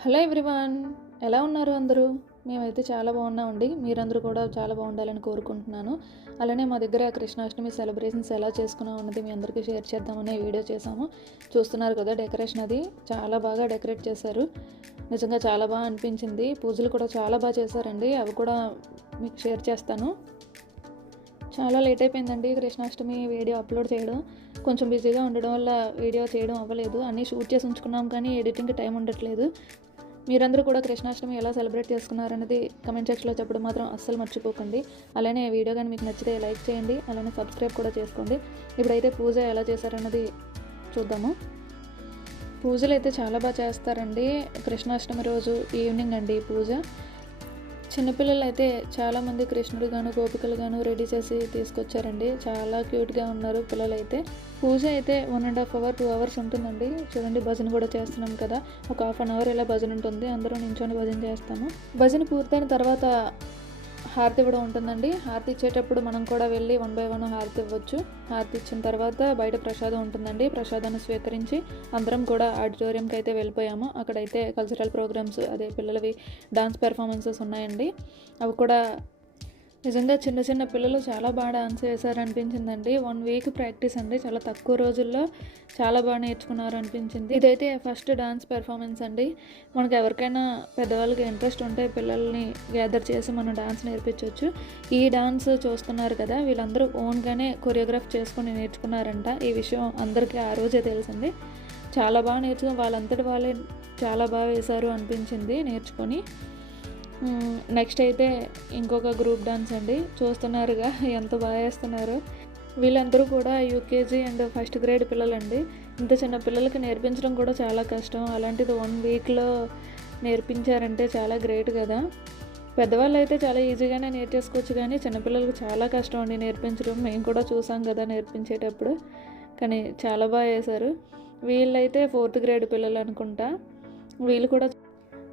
Hello everyone ఎలా ఉన్నారు అందరూ? మేమైతే చాలా బాగున్నామండి. మీరందరూ కూడా చాలా బాగుండాలని కోరుకుంటున్నాను. అలానే మా దగ్గర కృష్ణాష్టమి సెలబ్రేషన్స్ ఎలా చేసుకున్నాం అన్నది మీ అందరికీ షేర్ చేద్దామనే వీడియో చేశాము. చూస్తున్నారు కదా డెకరేషన్ అది. చాలా బాగా డెకరేట్ చేశారు. నిజంగా చాలా బాగా అనిపించింది. పూజలు కూడా చాలా బాగా చేశారండి. అవి కూడా మీకు షేర్ చేస్తాను. చాలా లేట్ అయిపోయిందండి కృష్ణాష్టమి వీడియో అప్లోడ్ చేయడం. కొంచెం బిజీగా ఉండడం వల్ల వీడియో చేయడం అవ్వలేదు. అన్నీ షూట్ చేసి ఉంచుకున్నాం కానీ ఎడిటింగ్కి టైం ఉండట్లేదు. మీరందరూ కూడా కృష్ణాష్టమి ఎలా సెలబ్రేట్ చేసుకున్నారనేది కమెంట్ సెక్షన్లో చెప్పడం మాత్రం అస్సలు మర్చిపోకండి. అలానే ఈ వీడియో కానీ మీకు నచ్చితే లైక్ చేయండి అలానే సబ్స్క్రైబ్ కూడా చేసుకోండి. ఇప్పుడైతే పూజ ఎలా చేశారన్నది చూద్దాము. పూజలు అయితే చాలా బాగా చేస్తారండి. కృష్ణాష్టమి రోజు ఈవినింగ్ అండి పూజ. చిన్నపిల్లలు అయితే చాలామంది కృష్ణుడు గాను గోపికలు గాను రెడీ చేసి తీసుకొచ్చారండి. చాలా క్యూట్గా ఉన్నారు పిల్లలు అయితే పూజ అయితే one and half hour two hours ఉంటుందండి. చూడండి భజన కూడా చేస్తున్నాం కదా. ఒక హాఫ్ అన్ అవర్ ఇలా భజన ఉంటుంది. అందరూ నించొని భజన చేస్తాము. భజన పూర్తయిన తర్వాత హారతి ఇవ్వడం ఉంటుందండి. హారతి ఇచ్చేటప్పుడు మనం కూడా వెళ్ళి వన్ బై వన్ హారతి ఇవ్వచ్చు. హారతి ఇచ్చిన తర్వాత బయట ప్రసాదం ఉంటుందండి. ప్రసాదాన్ని స్వీకరించి అందరం కూడా ఆడిటోరియంకి అయితే వెళ్ళిపోయాము. అక్కడైతే కల్చరల్ ప్రోగ్రామ్స్ అదే పిల్లలవి డాన్స్ పెర్ఫార్మెన్సెస్ ఉన్నాయండి. అవి కూడా నిజంగా చిన్న చిన్న పిల్లలు చాలా బాగా డాన్స్ చేశారు అనిపించిందండి వన్ వీక్ ప్రాక్టీస్ అండి. చాలా తక్కువ రోజుల్లో చాలా బాగా నేర్చుకున్నారు అనిపించింది ఇదైతే ఫస్ట్ డాన్స్ పెర్ఫార్మెన్స్ అండి. మనకు ఎవరికైనా పెద్దవాళ్ళకి ఇంట్రెస్ట్ ఉంటే పిల్లల్ని గ్యాదర్ చేసి మనం డాన్స్ నేర్పించవచ్చు ఈ డాన్స్ చూస్తున్నారు కదా వీళ్ళందరూ ఓన్గానే కొరియోగ్రాఫ్ చేసుకొని నేర్చుకున్నారంట. ఈ విషయం అందరికీ ఆ రోజే తెలిసింది. చాలా బాగా నేర్చుకుని వాళ్ళంతటి వాళ్ళే చాలా బాగా వేశారు అనిపించింది నేర్చుకొని. నెక్స్ట్ అయితే ఇంకొక గ్రూప్ డాన్స్ అండి. చూస్తున్నారుగా ఎంత బాగా వేస్తున్నారు వీళ్ళందరూ కూడా యూకేజీ అండ్ ఫస్ట్ గ్రేడ్ పిల్లలండి. ఇంత చిన్న పిల్లలకి నేర్పించడం కూడా చాలా కష్టం. అలాంటిది వన్ వీక్లో నేర్పించారంటే చాలా గ్రేట్ కదా. పెద్దవాళ్ళు అయితే చాలా ఈజీగానే నేర్చేసుకోవచ్చు కానీ చిన్నపిల్లలకు చాలా కష్టం అండి నేర్పించడం. మేము కూడా చూసాం కదా నేర్పించేటప్పుడు. కానీ చాలా బాగా వేశారు వీళ్ళైతే ఫోర్త్ గ్రేడ్ పిల్లలు అనుకుంటా. వీళ్ళు కూడా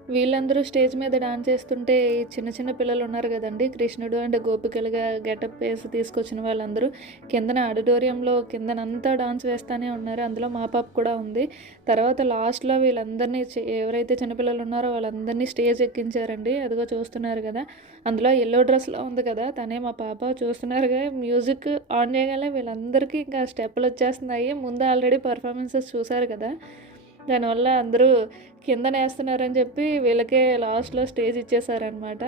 వీళ్ళందరూ స్టేజ్ మీద డాన్స్ చేస్తుంటే చిన్న చిన్న పిల్లలు ఉన్నారు కదండి. కృష్ణుడు అండ్ గోపికలుగా గెటప్ వేసి తీసుకొచ్చిన వాళ్ళందరూ కిందన ఆడిటోరియంలో కిందనంతా డాన్స్ వేస్తూనే ఉన్నారు. అందులో మా పాప కూడా ఉంది. తర్వాత లాస్ట్లో వీళ్ళందరినీ ఎవరైతే చిన్నపిల్లలు ఉన్నారో వాళ్ళందరినీ స్టేజ్ ఎక్కించారండి. అదిగో చూస్తున్నారు కదా. అందులో ఎల్లో డ్రెస్లో ఉంది కదా. తనే మా పాప చూస్తున్నారుగా మ్యూజిక్ ఆన్ చేయగానే వీళ్ళందరికీ ఇంకా స్టెప్పులు వచ్చేస్తున్నాయి. ముందు ఆల్రెడీ పర్ఫార్మెన్సెస్ చూసారు కదా. దానివల్ల అందరూ కింద నేస్తున్నారని చెప్పి వీళ్ళకే లాస్ట్లో స్టేజ్ ఇచ్చేసారనమాట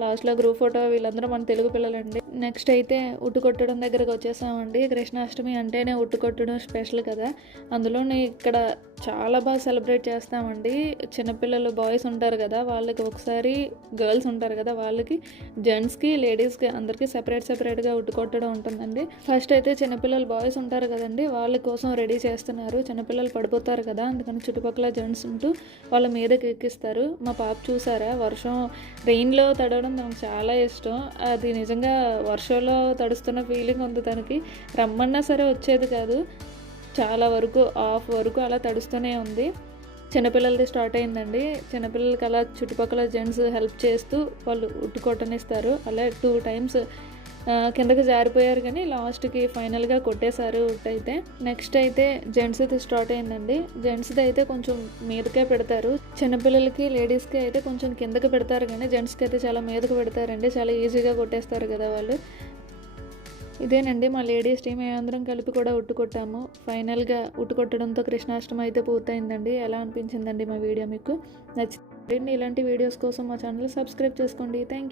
లాస్ట్లో గ్రూప్ ఫోటో వీళ్ళందరూ మన తెలుగు పిల్లలండి. నెక్స్ట్ అయితే ఉట్టు కొట్టడం దగ్గరకు వచ్చేసామండి. కృష్ణాష్టమి అంటేనే ఉట్టు కొట్టడం స్పెషల్ కదా. అందులోనే ఇక్కడ చాలా బాగా సెలబ్రేట్ చేస్తామండి. చిన్నపిల్లలు బాయ్స్ ఉంటారు కదా వాళ్ళకి ఒకసారి గర్ల్స్ ఉంటారు కదా వాళ్ళకి జెంట్స్కి లేడీస్కి అందరికీ సెపరేట్ సెపరేట్గా ఉట్టు కొట్టడం ఉంటుందండి. ఫస్ట్ అయితే చిన్నపిల్లలు బాయ్స్ ఉంటారు కదండి వాళ్ళ కోసం రెడీ చేస్తున్నారు. చిన్నపిల్లలు పడిపోతారు కదా అందుకని చుట్టుపక్కల జెంట్స్ ఉంటూ వాళ్ళ మీదకి ఎక్కిస్తారు. మా పాప చూసారా వర్షం రెయిన్లో తడవడం నాకు చాలా ఇష్టం. అది నిజంగా వర్షంలో తడుస్తున్న ఫీలింగ్ ఉంది తనకి. రమ్మన్నా సరే వచ్చేది కాదు. చాలా వరకు ఆఫ్ వరకు అలా తడుస్తూనే ఉంది. చిన్నపిల్లలది స్టార్ట్ అయిందండి. చిన్నపిల్లలకి అలా చుట్టుపక్కల జెంట్స్ హెల్ప్ చేస్తూ వాళ్ళు ఉట్టుకొట్టనిస్తారు అలా టూ టైమ్స్ కిందకి జారిపోయారు కానీ లాస్ట్కి ఫైనల్గా కొట్టేశారు ఉట్టు అయితే నెక్స్ట్ అయితే జెంట్స్ది స్టార్ట్ అయిందండి. జెంట్స్ది అయితే కొంచెం మీదకే పెడతారు. చిన్నపిల్లలకి లేడీస్కి అయితే కొంచెం కిందకి పెడతారు కానీ జెంట్స్కి అయితే చాలా మీదకు పెడతారండి. చాలా ఈజీగా కొట్టేస్తారు కదా వాళ్ళు. ఇదేనండి మా లేడీస్ టీం. అందరం కలిపి కూడా ఉట్టు కొట్టాము. ఫైనల్గా ఉట్టు కొట్టడంతో కృష్ణాష్టమి అయితే పూర్తయిందండి. ఎలా అనిపించిందండి మా వీడియో మీకు? నచ్చింది ఇలాంటి వీడియోస్ కోసం మా ఛానల్ సబ్స్క్రైబ్ చేసుకోండి. థ్యాంక్